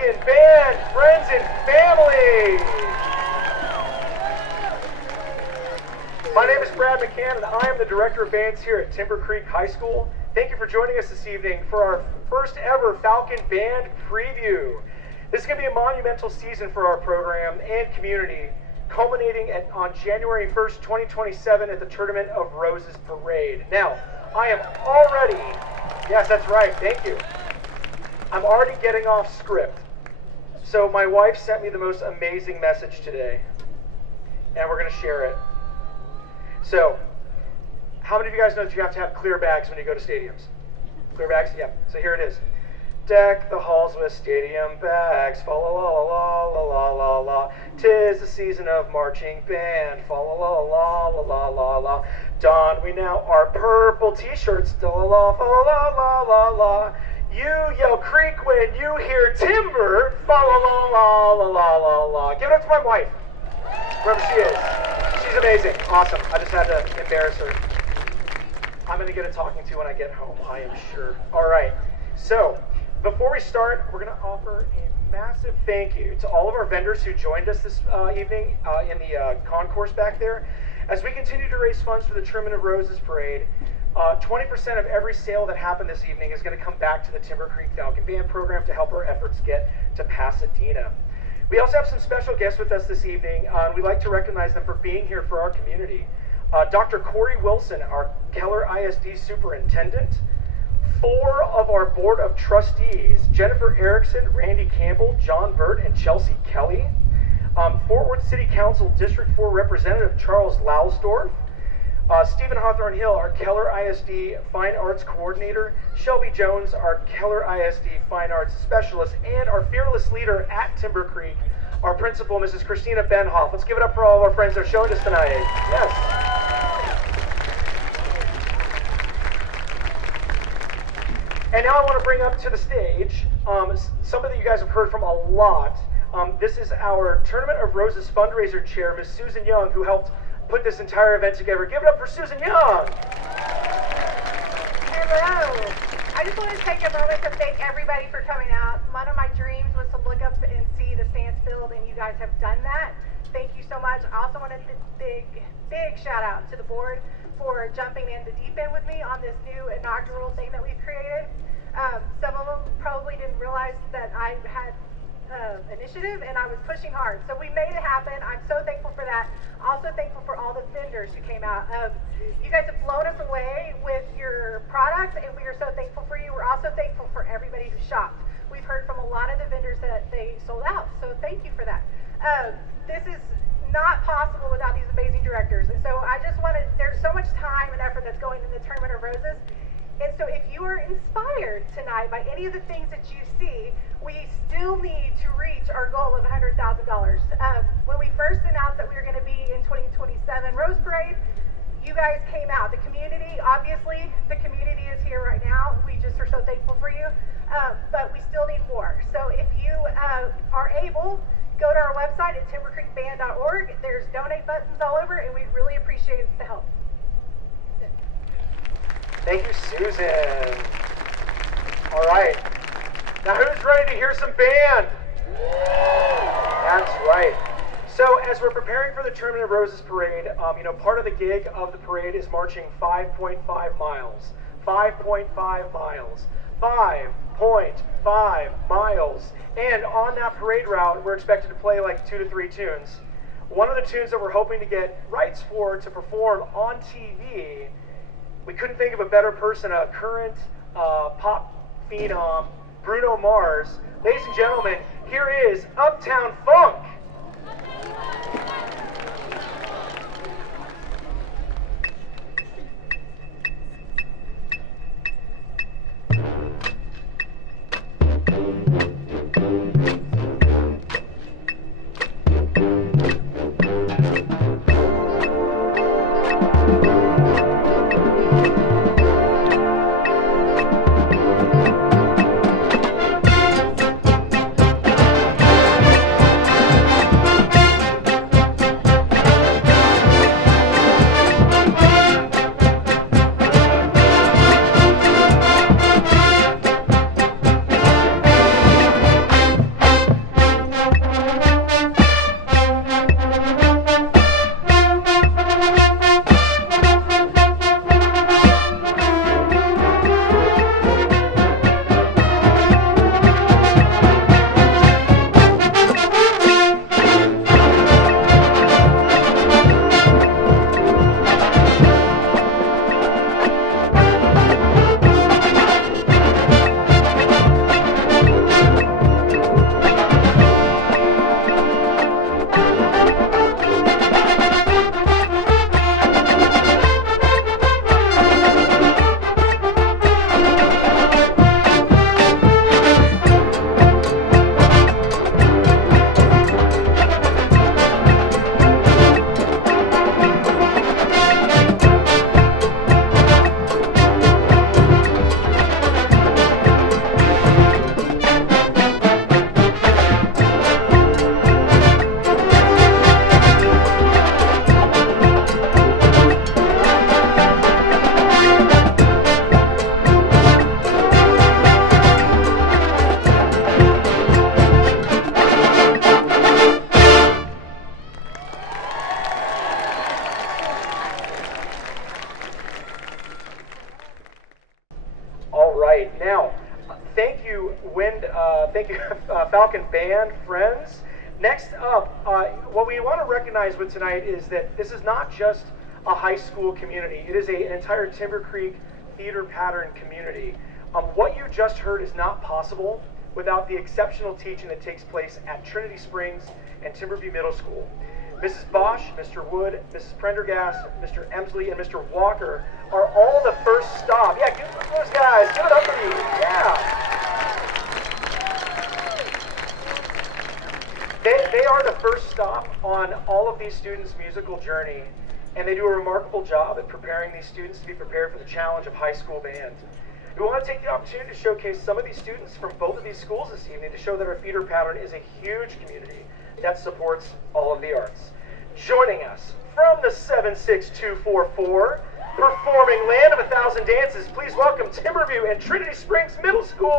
Falcon Band, friends and family. My name is Brad McCann, and I am the Director of Bands here at Timber Creek High School. Thank you for joining us this evening for our first ever Falcon Band preview. This is going to be a monumental season for our program and community, culminating on January 1st, 2027 at the Tournament of Roses Parade. Now, I am already, yes, that's right, thank you. I'm already getting off script. So my wife sent me the most amazing message today, and we're going to share it. So, how many of you guys know that you have to have clear bags when you go to stadiums? Clear bags? Yeah. So here it is. Deck the halls with stadium bags. Fa la la la la la la la. 'Tis the season of marching band. Fa la la la la la la la. Don we now our purple t-shirts. Da la la fa la la la la. You yell Creek when you hear timber. Fa la la la la la la la. Give it up to my wife, wherever she is. She's amazing. Awesome. I just had to embarrass her. I'm going to get a talking to when I get home, I am sure. All right. So, before we start, we're going to offer a massive thank you to all of our vendors who joined us this evening in the concourse back there. As we continue to raise funds for the Tournament of Roses Parade, 20% of every sale that happened this evening is going to come back to the Timber Creek Falcon Band program to help our efforts get to Pasadena. We also have some special guests with us this evening, and we'd like to recognize them for being here for our community. Dr. Corey Wilson, our Keller ISD Superintendent, 4 of our Board of Trustees, Jennifer Erickson, Randy Campbell, John Burt, and Chelsea Kelly, Fort Worth City Council District 4 Representative Charles Lausdorff, Stephen Hawthorne Hill, our Keller ISD Fine Arts Coordinator, Shelby Jones, our Keller ISD Fine Arts Specialist, and our fearless leader at Timber Creek, our principal, Mrs. Christina Benhoff. Let's give it up for all of our friends that are showing us tonight. Yes. And now I want to bring up to the stage somebody that you guys have heard from a lot. This is our Tournament of Roses fundraiser chair, Ms. Susan Young, who helped put this entire event together. Give it up for Susan Young. Hello. I just want to take a moment to thank everybody for coming out. One of my dreams was to look up and see the stands filled, and you guys have done that. Thank you so much. I also want to big shout out to the board for jumping in the deep end with me on this new inaugural thing that we've created. Some of them probably didn't realize that I had initiative, and I was pushing hard. So we made it happen. I'm so thankful for that. Also thankful for all the vendors who came out. You guys have blown us away with your products, and we are so thankful for you. We're also thankful for everybody who shopped. We've heard from a lot of the vendors that they sold out, so thank you for that. This is not possible without these amazing directors. And so I just wanted, there's so much time and effort that's going in the Tournament of Roses. And so if you are inspired tonight by any of the things that you see, we still need to reach our goal of $100,000. When we first announced that we were going to be in 2027 Rose Parade, you guys came out. The community, obviously, the community is here right now. We just are so thankful for you. But we still need more. So if you are able, go to our website at timbercreekband.org. There's donate buttons all over, and we'd really appreciate the help. Thank you, Susan. All right. Now, who's ready to hear some band? That's right. So, as we're preparing for the Tournament of Roses Parade, part of the gig of the parade is marching 5.5 miles. 5.5 miles. 5.5 miles. And on that parade route, we're expected to play like 2 to 3 tunes. One of the tunes that we're hoping to get rights for to perform on TV, we couldn't think of a better person, a current pop phenom, Bruno Mars. Ladies and gentlemen, here is Uptown Funk. All right, now, thank you, Falcon Band friends. Next up, what we want to recognize with tonight is that this is not just a high school community. It is an entire Timber Creek theater pattern community. What you just heard is not possible without the exceptional teaching that takes place at Trinity Springs and Timberview Middle School. Mrs. Bosch, Mr. Wood, Mrs. Prendergast, Mr. Emsley, and Mr. Walker are all the first stop. Yeah, give it up for those guys. Give it up for you. Yeah. They are the first stop on all of these students' musical journey, and they do a remarkable job at preparing these students to be prepared for the challenge of high school band. We want to take the opportunity to showcase some of these students from both of these schools this evening to show that our feeder pattern is a huge community that supports all of the arts. Joining us from the 76244, performing Land of a Thousand Dances, please welcome Timberview and Trinity Springs Middle School.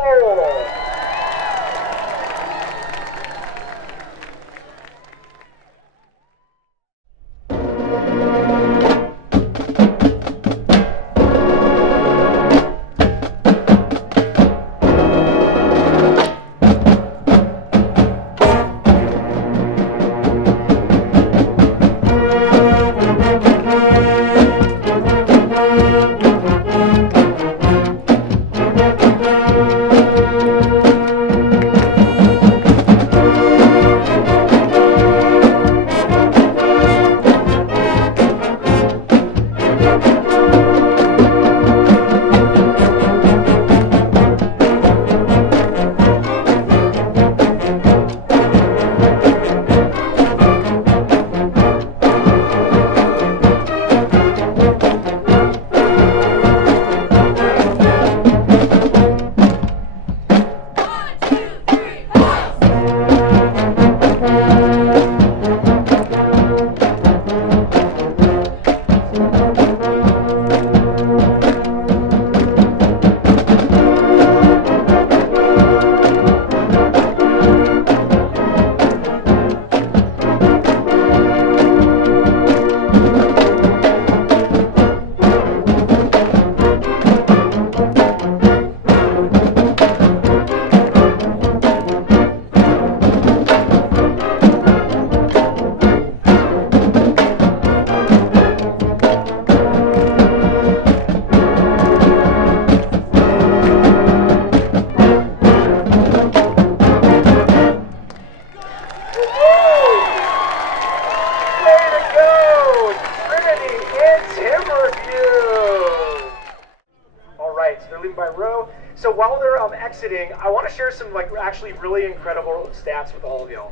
I want to share some actually really incredible stats with all of y'all.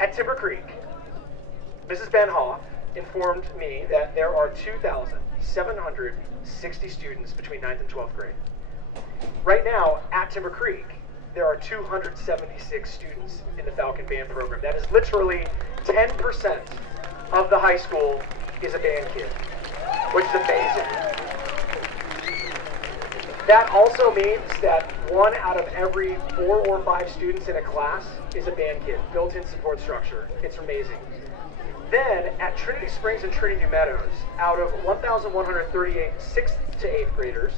At Timber Creek, Mrs. Ben Hoff informed me that there are 2,760 students between 9th and 12th grade. Right now, at Timber Creek, there are 276 students in the Falcon Band program. That is literally 10% of the high school is a band kid, which is amazing. That also means that 1 out of every 4 or 5 students in a class is a band kid, built-in support structure. It's amazing. Then, at Trinity Springs and Trinity Meadows, out of 1,138 6th to 8th graders,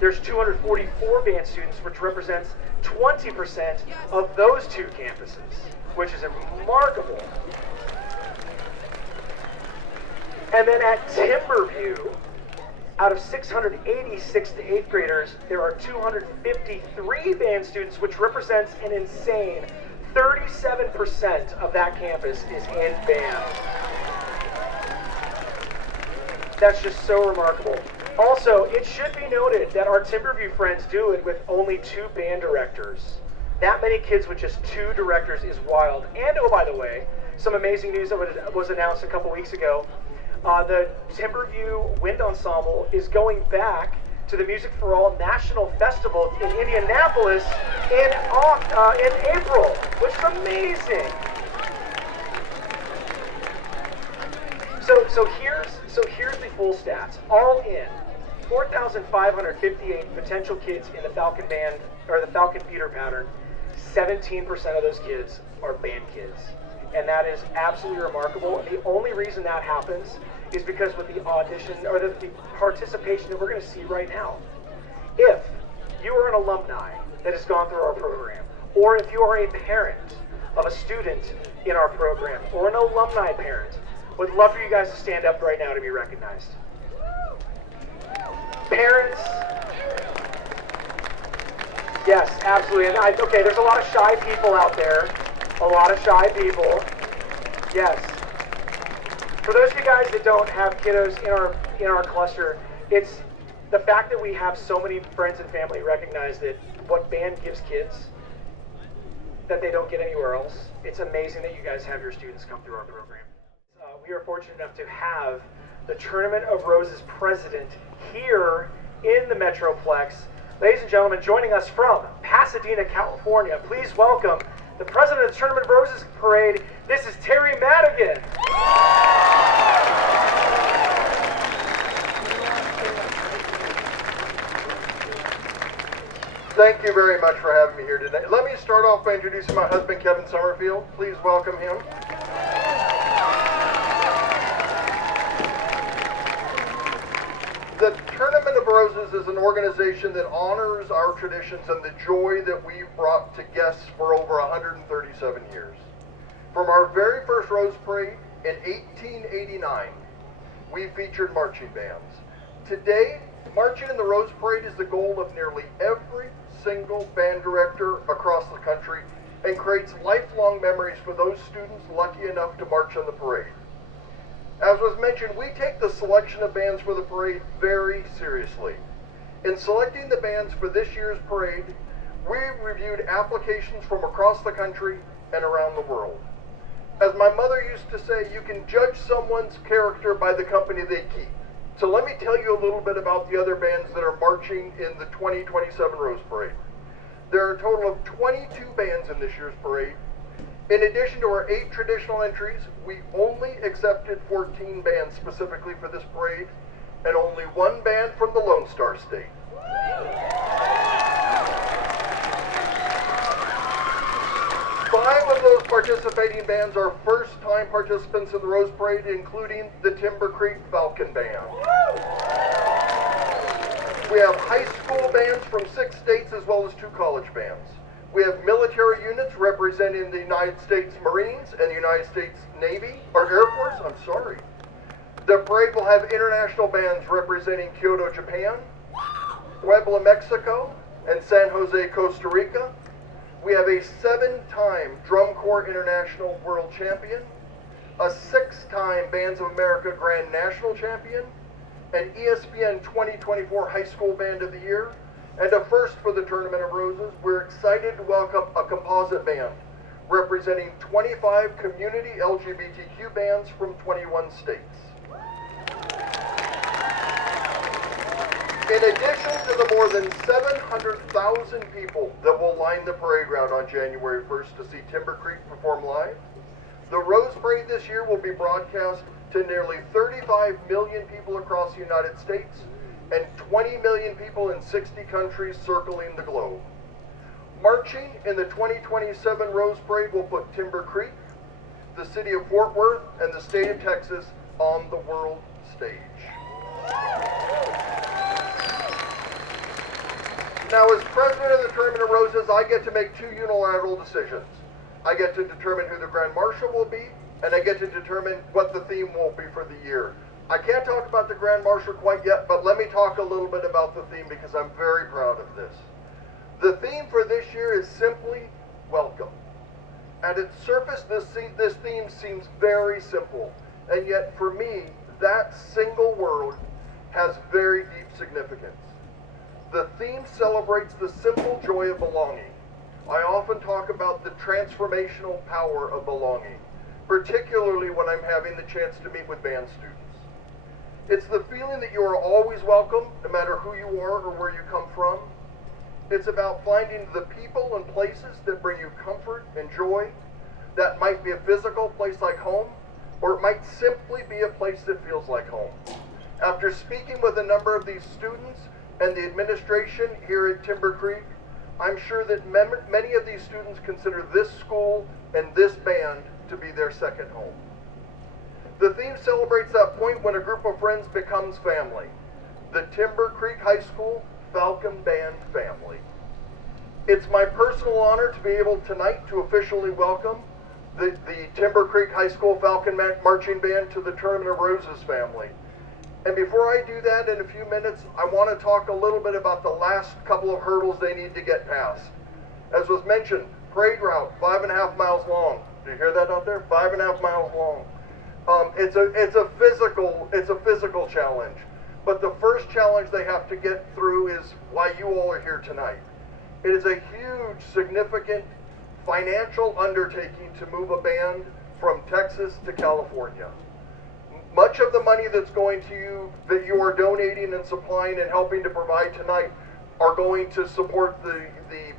there's 244 band students, which represents 20% of those 2 campuses, which is remarkable. And then at Timberview, out of 686 to 8th graders, there are 253 band students, which represents an insane 37% of that campus is in band. That's just so remarkable. Also, it should be noted that our Timberview friends do it with only 2 band directors. That many kids with just 2 directors is wild. And oh, by the way, some amazing news that was announced a couple weeks ago. The Timberview Wind Ensemble is going back to the Music for All National Festival in Indianapolis in April, which is amazing. So here's the full stats. All in, 4,558 potential kids in the Falcon Band or the Falcon Feeder pattern. 17% of those kids are band kids. And that is absolutely remarkable. The only reason that happens is because with the audition or the participation that we're going to see right now. If you are an alumni that has gone through our program, or if you are a parent of a student in our program, or an alumni parent, would love for you guys to stand up right now to be recognized. Parents, yes, absolutely. And okay, there's a lot of shy people out there. A lot of shy people. Yes. For those of you guys that don't have kiddos in our cluster, it's the fact that we have so many friends and family recognize that what band gives kids that they don't get anywhere else. It's amazing that you guys have your students come through our program. We are fortunate enough to have the Tournament of Roses president here in the Metroplex. Ladies and gentlemen, joining us from Pasadena, California, please welcome the president of the Tournament of Roses Parade. This is Terry Madigan. Thank you very much for having me here today. Let me start off by introducing my husband, Kevin Summerfield. Please welcome him. The Tournament of Roses is an organization that honors our traditions and the joy that we've brought to guests for over 137 years. From our very first Rose Parade in 1889, we featured marching bands. Today, marching in the Rose Parade is the goal of nearly every single band director across the country and creates lifelong memories for those students lucky enough to march on the parade. As was mentioned, we take the selection of bands for the parade very seriously. In selecting the bands for this year's parade, we reviewed applications from across the country and around the world. As my mother used to say, you can judge someone's character by the company they keep. So let me tell you a little bit about the other bands that are marching in the 2027 Rose Parade. There are a total of 22 bands in this year's parade. In addition to our 8 traditional entries, we only accepted 14 bands specifically for this parade, and only 1 band from the Lone Star State. 5 of those participating bands are first-time participants in the Rose Parade, including the Timber Creek Falcon Band. We have high school bands from 6 states as well as 2 college bands. We have military units representing the United States Marines and the United States Navy, or Air Force, I'm sorry. The parade will have international bands representing Kyoto, Japan, Puebla, Mexico, and San Jose, Costa Rica. We have a 7-time Drum Corps International World Champion, a 6-time Bands of America Grand National Champion, an ESPN 2024 High School Band of the Year, and a first for the Tournament of Roses. We're excited to welcome a composite band representing 25 community LGBTQ bands from 21 states. In addition to the more than 700,000 people that will line the parade route on January 1st to see Timber Creek perform live, the Rose Parade this year will be broadcast to nearly 35 million people across the United States and 20 million people in 60 countries circling the globe. Marching in the 2027 Rose Parade will put Timber Creek, the city of Fort Worth, and the state of Texas on the world stage. Now, as president of the Tournament of Roses, I get to make 2 unilateral decisions. I get to determine who the Grand Marshal will be, and I get to determine what the theme will be for the year. I can't talk about the Grand Marshal quite yet, but let me talk a little bit about the theme because I'm very proud of this. The theme for this year is simply welcome. At its surface, this theme seems very simple, and yet for me, that single word has very deep significance. The theme celebrates the simple joy of belonging. I often talk about the transformational power of belonging, particularly when I'm having the chance to meet with band students. It's the feeling that you are always welcome, no matter who you are or where you come from. It's about finding the people and places that bring you comfort and joy. That might be a physical place like home, or it might simply be a place that feels like home. After speaking with a number of these students and the administration here at Timber Creek, I'm sure that many of these students consider this school and this band to be their second home. The theme celebrates that point when a group of friends becomes family. The Timber Creek High School Falcon Band family. It's my personal honor to be able tonight to officially welcome the Timber Creek High School Falcon Marching Band to the Tournament of Roses family. And before I do that in a few minutes, I want to talk a little bit about the last couple of hurdles they need to get past. As was mentioned, parade route, 5.5 miles long. Do you hear that out there? 5.5 miles long. It's a physical challenge. But the first challenge they have to get through is why you all are here tonight. It is a huge, significant financial undertaking to move a band from Texas to California. Much of the money that's going to you, that you are donating and supplying and helping to provide tonight, are going to support the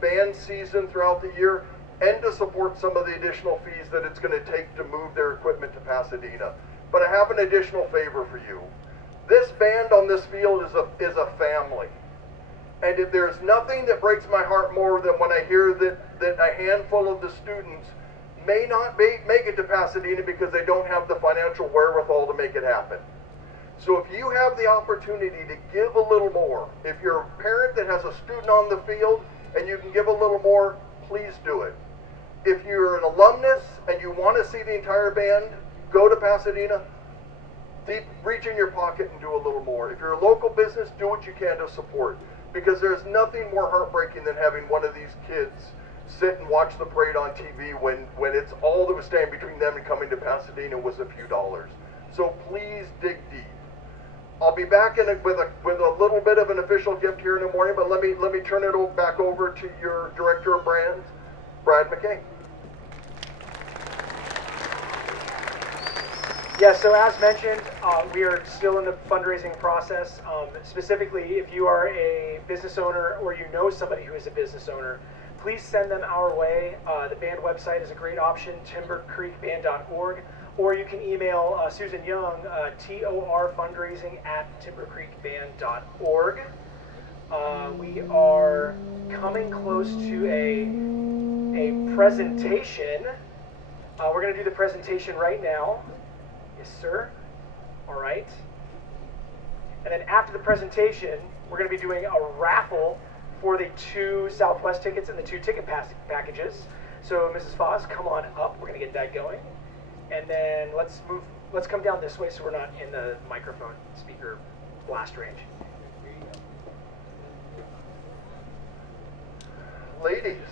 band season throughout the year and to support some of the additional fees that it's going to take to move their equipment to Pasadena. But I have an additional favor for you. This band on this field is a family. And if there's nothing that breaks my heart more than when I hear that a handful of the students may not make it to Pasadena because they don't have the financial wherewithal to make it happen. So if you have the opportunity to give a little more, if you're a parent that has a student on the field and you can give a little more, please do it. If you're an alumnus and you want to see the entire band go to Pasadena, reach in your pocket and do a little more. If you're a local business, do what you can to support. Because there's nothing more heartbreaking than having one of these kids sit and watch the parade on TV when it's all that was standing between them and coming to Pasadena was a few dollars. So please dig deep. I'll be back with a little bit of an official gift here in the morning, but let me turn it back over to your Director of Brands, Brad McKay. Yeah, so as mentioned, we are still in the fundraising process. Specifically, if you are a business owner or you know somebody who is a business owner, please send them our way. The band website is a great option, timbercreekband.org, or you can email Susan Young, torfundraising@timbercreekband.org. We are coming close to a presentation. We're going to do the presentation right now. Yes, sir. All right. And then after the presentation, we're going to be doing a raffle for the 2 Southwest tickets and the 2 ticket packages. So Mrs. Foz, come on up. We're going to get that going. And then let's come down this way so we're not in the microphone speaker blast range. Ladies,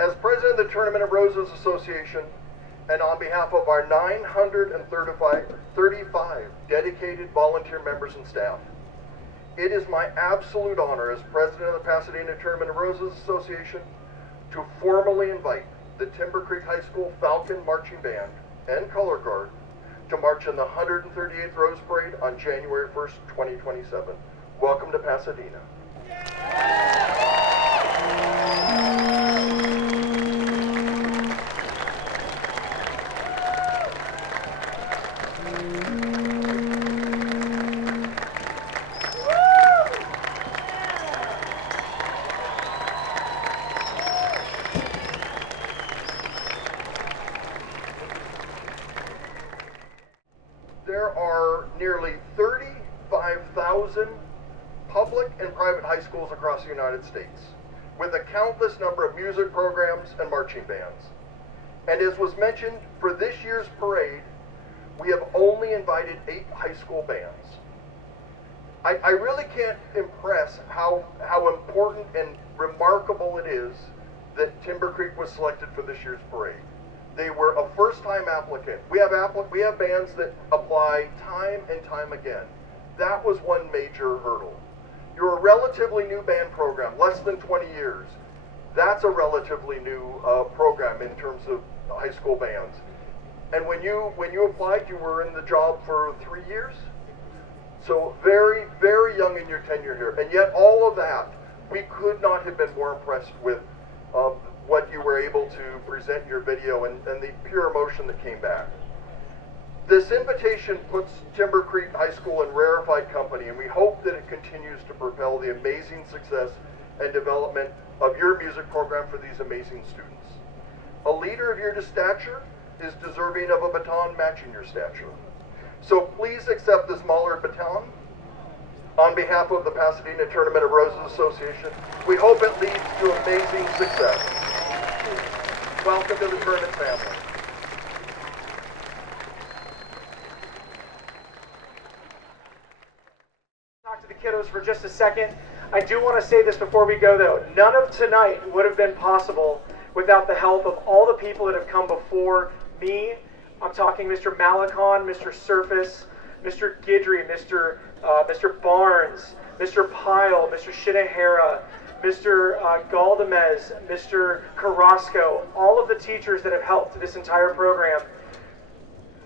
as president of the Tournament of Roses Association, and on behalf of our 935 dedicated volunteer members and staff, it is my absolute honor as president of the Pasadena Tournament of Roses Association to formally invite the Timber Creek High School Falcon Marching Band and Color Guard to march in the 138th Rose Parade on January 1st, 2027. Welcome to Pasadena. There are nearly 35,000 public and private high schools across the United States, with a countless number of music programs and marching bands. And as was mentioned, for this year's parade, we have only invited 8 high school bands. I really can't impress how important and remarkable it is that Timber Creek was selected for this year's parade. They were a first-time applicant. We have bands that apply time and time again. That was one major hurdle. You're a relatively new band program, less than 20 years. That's a relatively new program in terms of high school bands. And when you applied, you were in the job for 3 years. So very, very young in your tenure here. And yet all of that, we could not have been more impressed with what you were able to present in your video and the pure emotion that came back. This invitation puts Timber Creek High School in rarefied company, and we hope that it continues to propel the amazing success and development of your music program for these amazing students. A leader of your stature is deserving of a baton matching your stature. So please accept this Mahler baton on behalf of the Pasadena Tournament of Roses Association, we hope it leads to amazing success. Welcome to the tournament family. Talk to the kiddos for just a second. I do want to say this before we go, though. None of tonight would have been possible without the help of all the people that have come before me. I'm talking Mr. Malicon, Mr. Surface, Mr. Guidry, Mr. Barnes, Mr. Pyle, Mr. Shinahara, Mr. Galdamez, Mr. Carrasco, all of the teachers that have helped this entire program.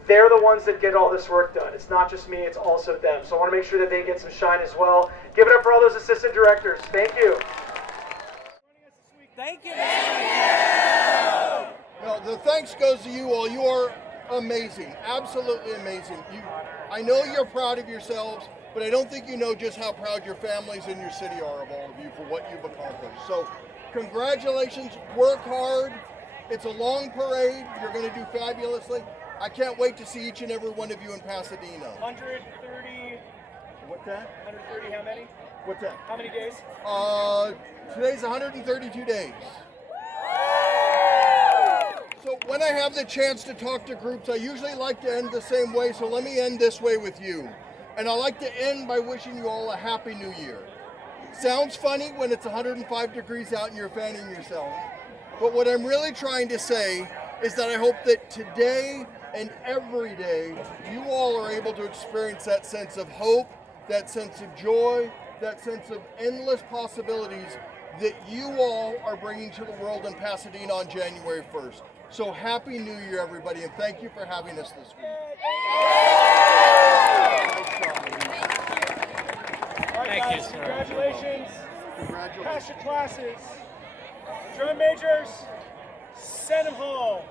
They're the ones that get all this work done. It's not just me, it's also them. So I want to make sure that they get some shine as well. Give it up for all those assistant directors. Thank you. Thank you. No, the thanks goes to you all. You are amazing, absolutely amazing. I know you're proud of yourselves, but I don't think you know just how proud your families and your city are of all of you for what you've accomplished. So congratulations, work hard. It's a long parade. You're going to do fabulously. I can't wait to see each and every one of you in Pasadena. 130. What's that? 130, how many? What's that? How many days? Today's 132 days. So when I have the chance to talk to groups, I usually like to end the same way, so let me end this way with you. And I like to end by wishing you all a happy new year. Sounds funny when it's 105 degrees out and you're fanning yourself. But what I'm really trying to say is that I hope that today and every day you all are able to experience that sense of hope, that sense of joy, that sense of endless possibilities that you all are bringing to the world in Pasadena on January 1st. So happy New Year, everybody, and thank you for having us this week. All right, guys, congratulations. Pass your classes. Drum majors, send them home.